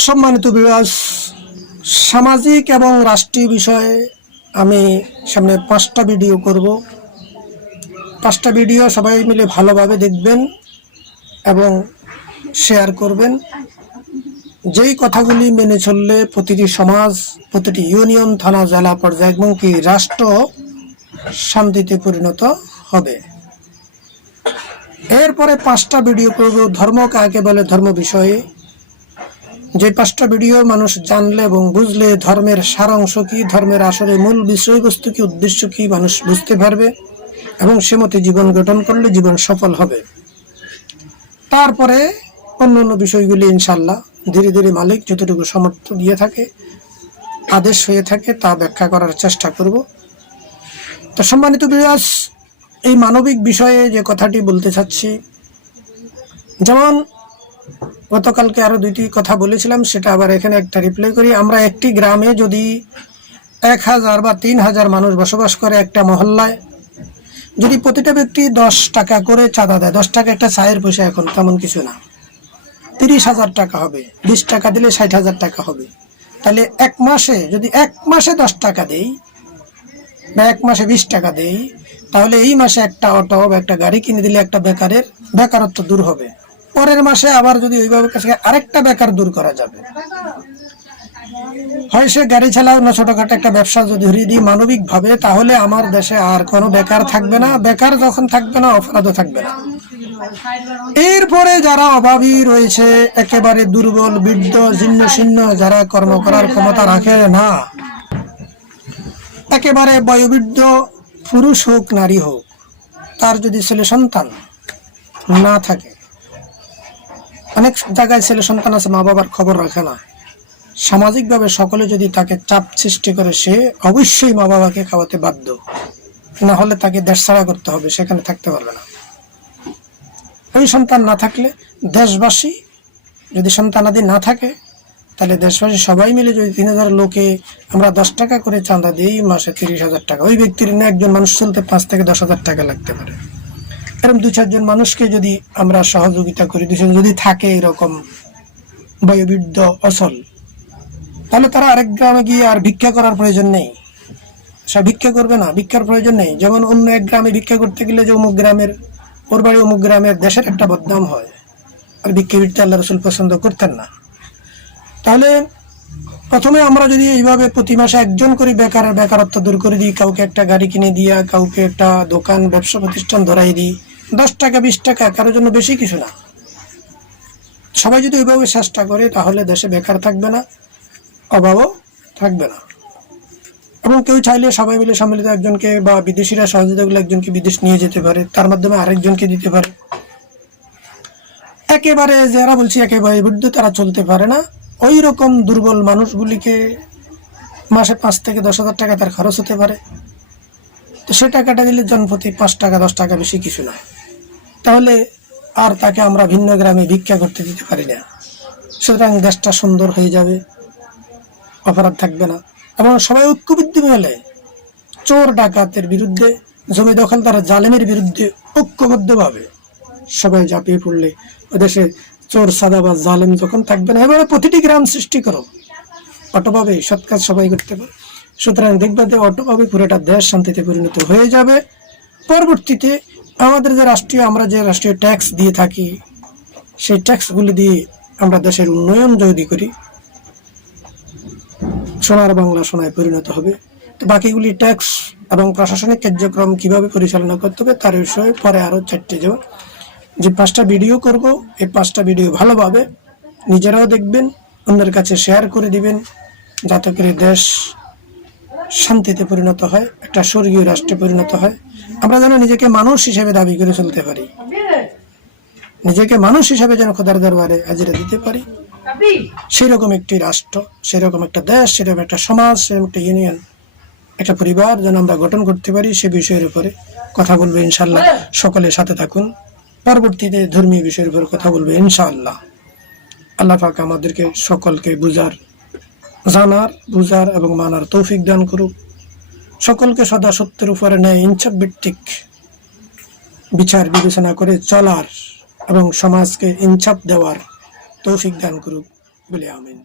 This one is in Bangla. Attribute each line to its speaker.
Speaker 1: সম্মানিত বিবাস সামাজিক এবং রাষ্ট্রীয় বিষয়ে আমি সামনে পাঁচটা ভিডিও করব। পাঁচটা ভিডিও সবাই মিলে ভালোভাবে দেখবেন এবং শেয়ার করবেন। যেই কথাগুলি মেনে চললে প্রতিটি সমাজ, প্রতিটি ইউনিয়ন, থানা, জেলা পর্যায়ে এবং কি রাষ্ট্র শান্তিতে পরিণত হবে। এরপরে পাঁচটা ভিডিও করব। ধর্ম কাকে বলে? ধর্ম বিষয়ে। যে পাঁচটা ভিডিও মানুষ জানলে এবং বুঝলে ধর্মের সারাংশ কি, ধর্মের আসলে মূল বিষয়বস্তু কি, উদ্দেশ্য কি মানুষ বুঝতে পারবে এবং সে মতে জীবন গঠন করলে জীবন সফল হবে। তারপরে অন্য অন্য বিষয়গুলি ইনশাল্লাহ ধীরে ধীরে মালিক যতটুকু সমর্থ দিয়ে থাকে, আদেশ হয়ে থাকে তা ব্যাখ্যা করার চেষ্টা করব। তো সম্মানিত বিরাজ এই মানবিক বিষয়ে যে কথাটি বলতে চাচ্ছি, যেমন গতকালকে আরও দুইটি কথা বলেছিলাম, সেটা আবার এখানে একটা রিপ্লাই করি। আমরা একটি গ্রামে যদি এক হাজার বা তিন হাজার মানুষ বসবাস করে একটা মহল্লায়, যদি প্রতিটা ব্যক্তি দশ টাকা করে চাঁদা দেয়, দশ টাকা একটা চায়ের পয়সা এখন, তেমন কিছু না। তিরিশ হাজার টাকা হবে, বিশ টাকা দিলে ষাট হাজার টাকা হবে। তাহলে এক মাসে, যদি এক মাসে দশ টাকা দেই, বা এক মাসে বিশ টাকা দেই, তাহলে এই মাসে একটা অটো বা একটা গাড়ি কিনে দিলে একটা বেকারের বেকারত্ব দূর হবে। পরের মাসে আবার যদি ওইভাবে আরেকটা বেকার দূর করা যাবে। হয় সে গাড়ি চালাও না ছোটখাটো একটা ব্যবসা যদি ধরিয়ে দিই মানবিক ভাবে তাহলে আমার দেশে আর কোনো বেকার থাকবে না। বেকার যখন থাকবে না, অপরাধও থাকবে না। এরপরে যারা অভাবী রয়েছে, একেবারে দুর্বল, বৃদ্ধ জীর্ণ শীর্ণ যারা কর্ম করার ক্ষমতা রাখে না, একেবারে বয়োবৃদ্ধ পুরুষ হোক, নারী হোক, তার যদি ছেলে সন্তান না থাকে অনেক জায়গায় ছেলে সন্তান আছে মা বাবার খবর রাখে না। সামাজিকভাবে সকলে যদি তাকে চাপ সৃষ্টি করে, সে অবশ্যই মা বাবাকে খাওয়াতে বাধ্য। না হলে তাকে দেশ ছাড়া করতে হবে, সেখানে থাকতে পারবে না। ওই সন্তান না থাকলে দেশবাসী, যদি সন্তানাদি না থাকে, তাহলে দেশবাসী সবাই মিলে যদি তিন হাজার লোকে আমরা দশ টাকা করে চাঁদা দিই, মাসে তিরিশ হাজার টাকা। ওই ব্যক্তির না একজন মানুষ চলতে পাঁচ থেকে দশ হাজার টাকা লাগতে পারে। এরকম দু চারজন মানুষকে যদি আমরা সহযোগিতা করি দুজন যদি থাকে এরকম বয়োবৃদ্ধ অচল তাহলে তারা আরেক গ্রামে গিয়ে আর ভিক্ষা করার প্রয়োজন নেই। সে ভিক্ষা করবে না, ভিক্ষার প্রয়োজন নেই। যেমন অন্য এক গ্রামে ভিক্ষা করতে গেলে যে অমুক গ্রামের ওর বাড়ি অমুক গ্রামের দেশের একটা বদনাম হয়। আর ভিক্ষা বিড়তে আল্লাহ রসুল পছন্দ করতেন না। তাহলে প্রথমে আমরা যদি এইভাবে প্রতি মাসে একজন করে বেকার, বেকারত্ব দূর করে দিই, কাউকে একটা গাড়ি কিনে দিয়া, কাউকে একটা দোকান, ব্যবসা প্রতিষ্ঠান ধরাই দিই দশ টাকা, বিশ টাকা, কারোর জন্য বেশি কিছু না। সবাই যদি ওইভাবে চেষ্টা করে, তাহলে দেশে বেকার থাকবে না, অভাবও থাকবে না। এবং কেউ চাইলে সবাই মিলে সম্মিলিত একজনকে বা বিদেশিরা সহযোগিতা করলে একজনকে বিদেশ নিয়ে যেতে পারে, তার মাধ্যমে আরেকজনকে দিতে পারে। একেবারে যারা বলছি, একেবারে বৃদ্ধ তারা চলতে পারে না। ওই রকম দুর্বল মানুষগুলিকে মাসে পাঁচ থেকে দশ হাজার টাকা তার খরচ হতে পারে। তো সে টাকাটা দিলে জনপ্রতি পাঁচ টাকা, দশ টাকা বেশি কিছু না। তাহলে আর তাকে আমরা ভিন্ন গ্রামে ভিক্ষা করতে দিতে পারি না। সুতরাং দেশটা সুন্দর হয়ে যাবে, অপরাধ থাকবে না। এবং সবাই ঐক্যবদ্ধ হলে চোর ডাকাতের বিরুদ্ধে, জমি দখলদার জালেমের বিরুদ্ধে ঐক্যবদ্ধভাবে সবাই ঝাঁপিয়ে পড়লে দেশে চোর সাদা বা জালেম যখন থাকবে না, এবারে প্রতিটি গ্রাম সৃষ্টি করো। অটোভাবে সৎ কাজ সবাই করতে পারে। সুতরাং দেখবে যে অটোভাবে পুরোটা দেশ শান্তিতে পরিণত হয়ে যাবে। পরবর্তীতে আমাদের যে রাষ্ট্রীয়, আমরা যে রাষ্ট্রীয় ট্যাক্স দিয়ে থাকি, সেই ট্যাক্সগুলি দিয়ে আমরা দেশের উন্নয়ন যদি করি, সোনার বাংলা সোনায় পরিণত হবে। তো বাকিগুলি ট্যাক্স এবং প্রশাসনিক কার্যক্রম কীভাবে পরিচালনা করতে হবে তার বিষয়ে পরে আরও চারটে যাব যে পাঁচটা ভিডিও করব, এই পাঁচটা ভিডিও ভালোভাবে নিজেরাও দেখবেন, অন্যের কাছে শেয়ার করে দিবেন, যাতে করে দেশ শান্তিতে পরিণত হয়, একটা স্বর্গীয় রাষ্ট্রে পরিণত হয়। আমরা যেন নিজেকে মানুষ হিসেবে দাবি করে চলতে পারি। নিজেকে মানুষ হিসেবে যেন খোদার দরবারে হাজিরা দিতে পারি। সেরকম একটি রাষ্ট্র, সেরকম একটা দেশ, সেরকম একটা সমাজ, সেরকম একটা ইউনিয়ন একটা পরিবার যেন আমরা গঠন করতে পারি সে বিষয়ের উপরে কথা বলব ইনশাল্লাহ সকলের সাথে থাকুন। পরবর্তীতে ধর্মীয় বিষয়ের উপর কথা বলব ইনশাআল্লাহ। আল্লাহ পাক আমাদেরকে সকলকে বুঝার, জানার, বুঝার এবং মানার তৌফিক দান করুক। সকলকে সদা সত্যের উপরে ন্যায় ইনসাফ ভিত্তিক বিচার বিবেচনা করে চলার এবং সমাজকে ইনসাফ দেওয়ার তৌফিক দান করুক বলে আমিন।